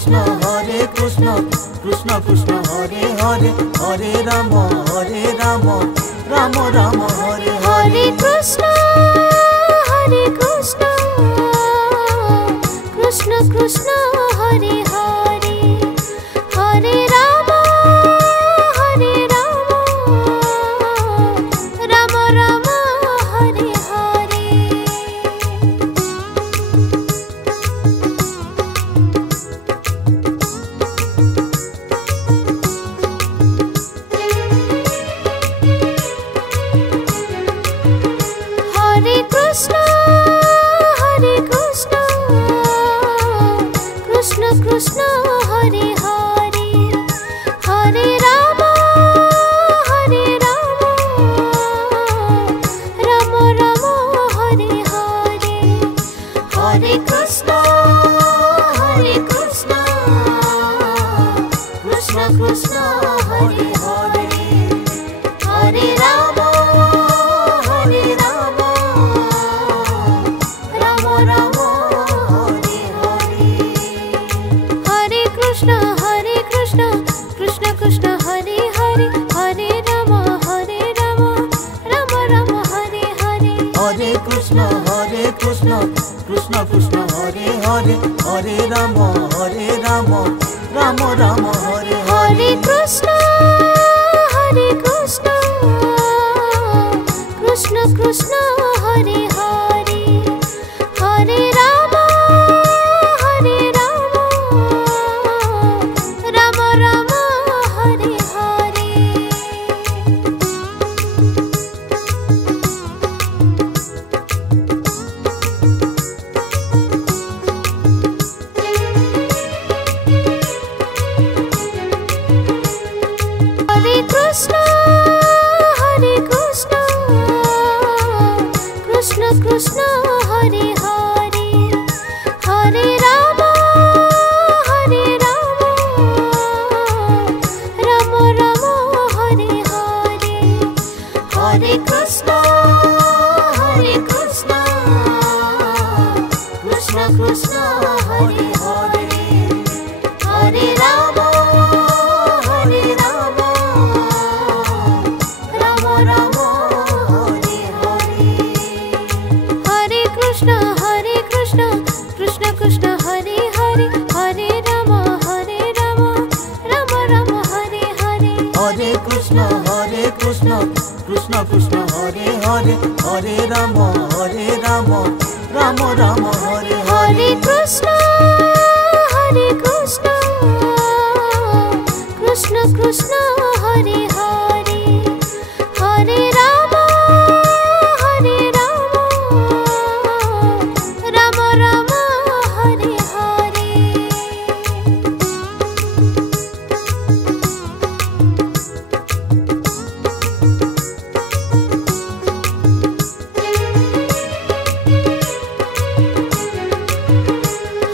Krishna Krishna Krishna Hare Hare Hare Rama Rama Rama Hare Hare Hare Krishna Krishna Krishna Hare Hare Hare Rama Rama Rama Hare Hare Hare Krishna Krishna Krishna Hare Hare Hare Rama Rama Rama Hare Hare Hare Krishna Krishna Krishna Hare Hare Hare Rama Rama Rama Hare Hare Hare Krishna Krishna Krishna Hare Hare Hare Rama Rama Rama Hare Hare Hare Krishna Krishna Krishna Hare Hare Hare Rama Rama Rama Hare Hare Hare Krishna Krishna Krishna Hare Hare Hare Rama Rama Rama Hare Hare Hare Krishna Krishna Krishna Hare Hare Hare Rama Rama Rama Hare Hare Hare Krishna Krishna Krishna Hare Hare Hare Rama Rama Rama Hare Hare Hare Krishna Krishna Krishna Hare Hare Hare Rama Rama Rama Hare Hare Hare Krishna Krishna Krishna Hare Hare Hare Rama Rama Rama Hare Hare Hare Krishna Krishna Krishna Hare Hare Hare Rama Rama Rama Hare Hare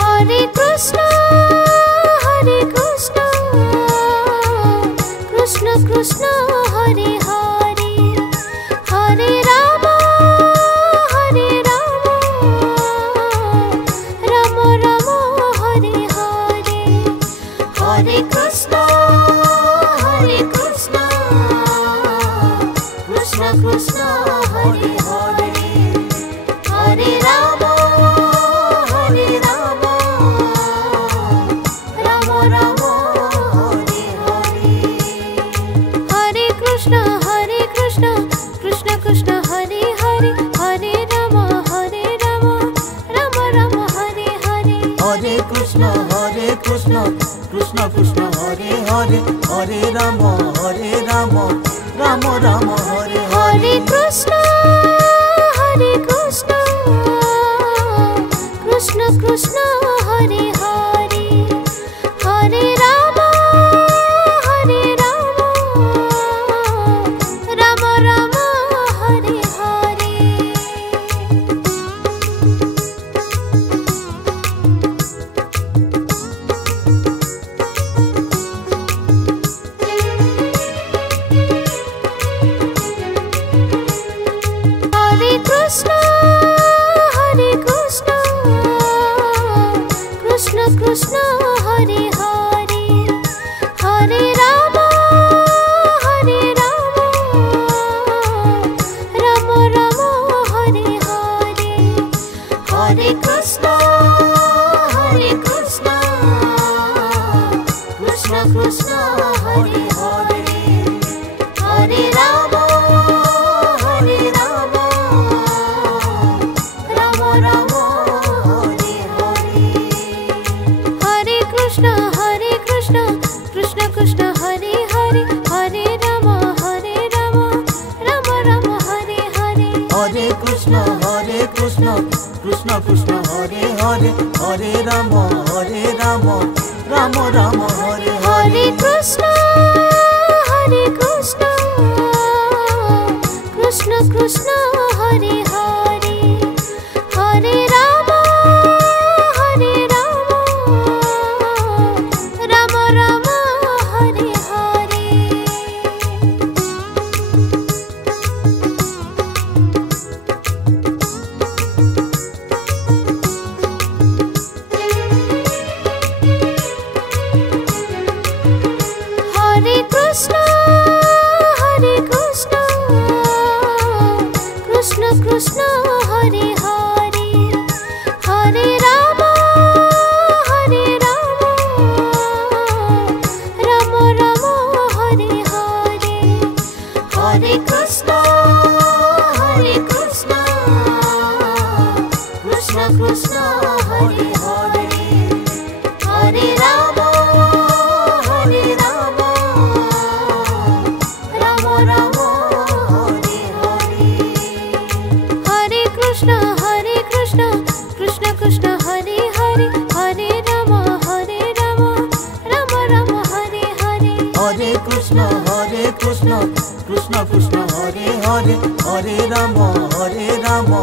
Hare Krishna Krishna Krishna Hare Hare Hare Rama Rama Rama Hare Hare Hare Krishna Krishna Krishna Hare Hare Hare Rama Rama Rama Hare Hare Hare Krishna Krishna Krishna Hare Hare Hare Rama Rama Rama Hare Hare Hare Krishna Krishna Krishna Hare Hare Hare Rama Rama Rama Hare Hare Hare Krishna Krishna Krishna Hare Hare Hare Rama Rama Rama Hare Hare Krishna, Hare Krishna, Krishna Krishna, Hare Hare, Hare Rama, Hare Rama, Rama Rama, Hare Hare. Hare Krishna, Krishna Krishna, Hare Hare, Hare Rama, Rama Rama, Hare Hare. Hare Krishna, Krishna Krishna, Hare Hare, Hare Rama, Rama Rama, Hare Hare Hare. Krishna, Krishna Krishna, Hare Hare, Hare Rama, Rama Rama, Hare Hare. Hare Krishna, Krishna Krishna, Hare Hare, Hare Rama, Rama Rama, Hare Hare. Hare Krishna, Krishna Krishna, Hare Hare, Hare Rama, Rama Rama, Hare Hare. Hare Krishna, Krishna Krishna, Hare Hare, Hare Rama, Rama Rama, Hare Hare. Hare Krishna, Krishna Krishna, Hare Hare, Hare Rama,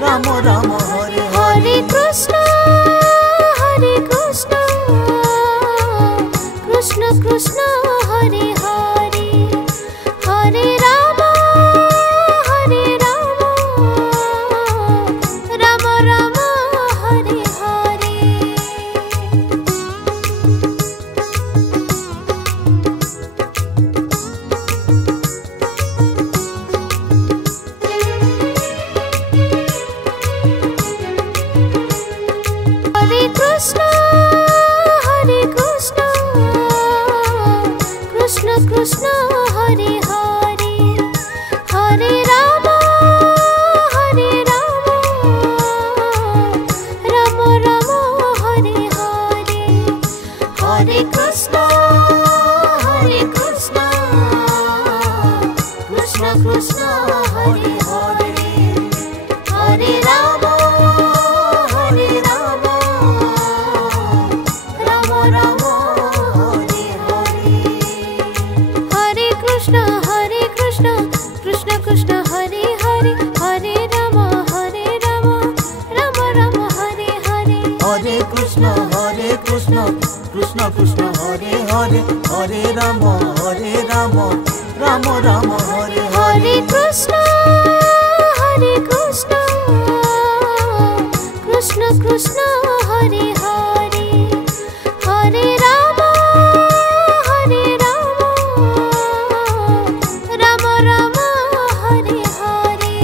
Rama Rama, Hare Hare Hare. Krishna, Krishna Krishna, Hare Hare, Hare Rama, Rama Rama, Hare Hare. Hare Krishna, Krishna Krishna, Hare Hare, Hare Rama, Rama Rama, Hare Hare. Hare Krishna, Krishna Krishna, Hare Hare, Hare Rama, Rama Rama, Hare Hare. Hare Krishna, Krishna Krishna, Hare Hare, Hare Rama, Rama Rama, Hare Hare. Hare Krishna, Krishna Krishna, Hare Hare, Hare Rama, Rama Rama, Hare Hare Hare. Krishna, Krishna Krishna, Hare Hare, Hare Rama, Rama Rama, Hare Hare.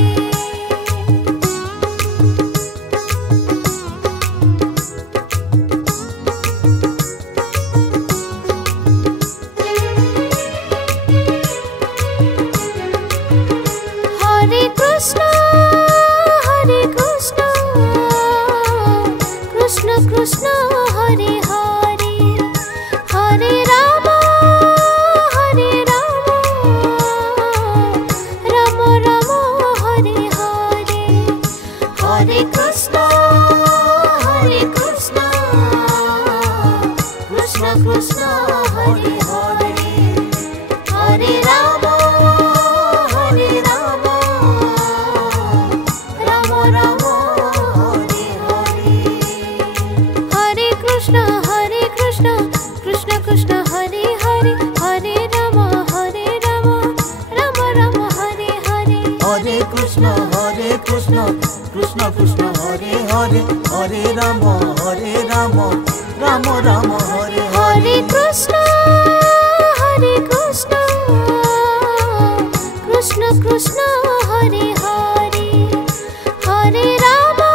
Hare Krishna, Krishna Krishna, Hare Hare, Hare Rama, Rama Rama, Hare Hare. Hare Krishna, Krishna Krishna, Hare Hare, Hare Rama, Rama Rama, Hare Hare. Hare Krishna, Krishna Krishna, Hare Hare, Hare Rama, Rama Rama, Hare Hare. Hare Krishna, Krishna Krishna, Hare Hare, Hare Rama, Rama Rama, Hare Hare Hare. Krishna, Krishna Krishna, Hare Hare, Hare Rama,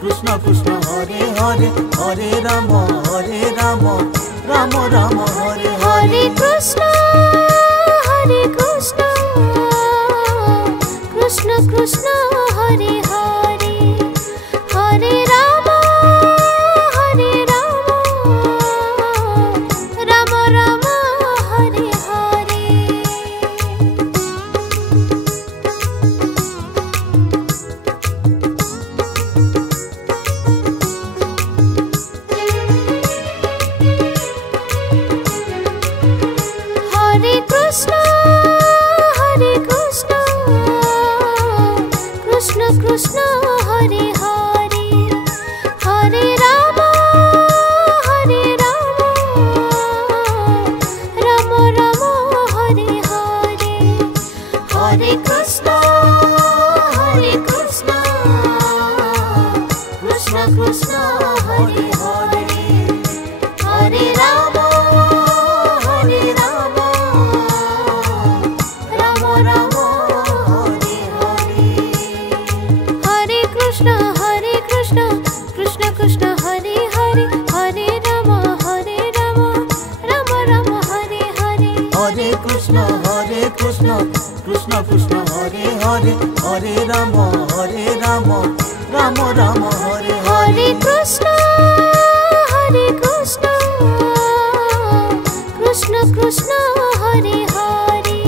Krishna Krishna Hare Hare Hare Ram Ram Ram Hare Hare Hare Krishna Krishna Krishna Hare Hare Hare Ram Ram Ram Hare Hare Hare Krishna Krishna Krishna Hare Hare Hare Ram Ram Ram Hare Hare Hare Krishna Krishna Krishna Hare Hare Hare Ram Ram Ram Hare Hare Hare Krishna Krishna Krishna Hare Hare Hare Ram Ram Ram Hare Hare Hare Krishna Krishna Krishna Hare Hare Hare Ram Ram Ram Hare Hare Krishna Krishna Krishna Hare Hare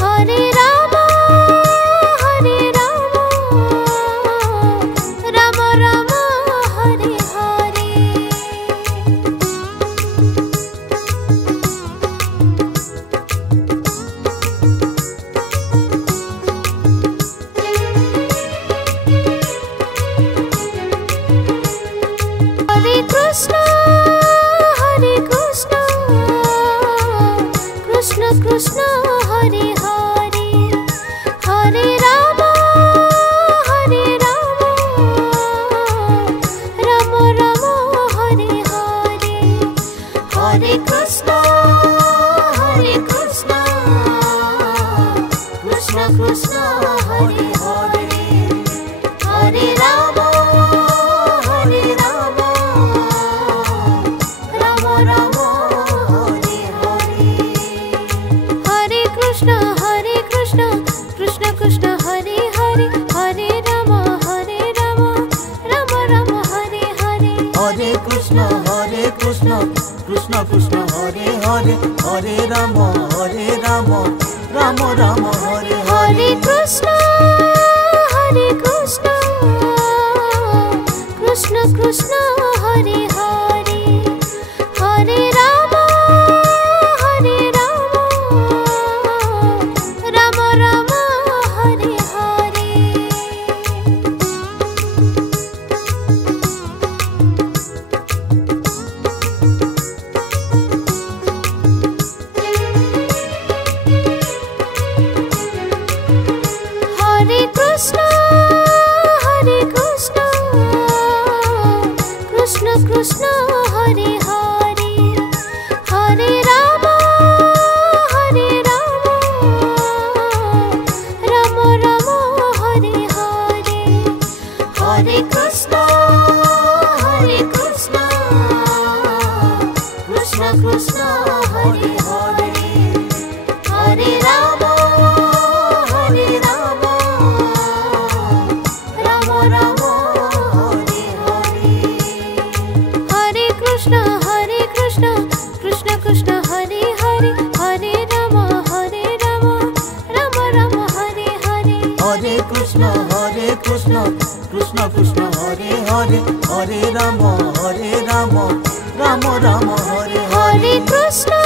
Hare Ram Ram Ram Hare Hare Hare Krishna Krishna Krishna Hare Hare Hare Ram Ram Ram Hare Hare Hare Krishna Krishna Krishna Hare Hare Hare Ram Ram Ram Hare Hare Hare Krishna Krishna Krishna Hare Hare Hare Ram Ram Ram Hare Hare Hare Krishna Krishna Krishna Hare Hare Hare Ram Ram Ram Hare Hare Krishna Krishna Krishna Hare Hare Hare Ram Ram Ram Hare Hare Hare Krishna Krishna Krishna Hare Hare Hare Ram Ram Ram Hare Hare Hare Krishna Krishna Krishna Hare Hare Hare Ram Ram Ram Hare Hare Hare Krishna Krishna Krishna Hare Hare Hare Ram Ram Ram Hare Hare Hare Krishna Krishna Krishna Hare Hare Hare Ram Ram Ram Hare Hare Krishna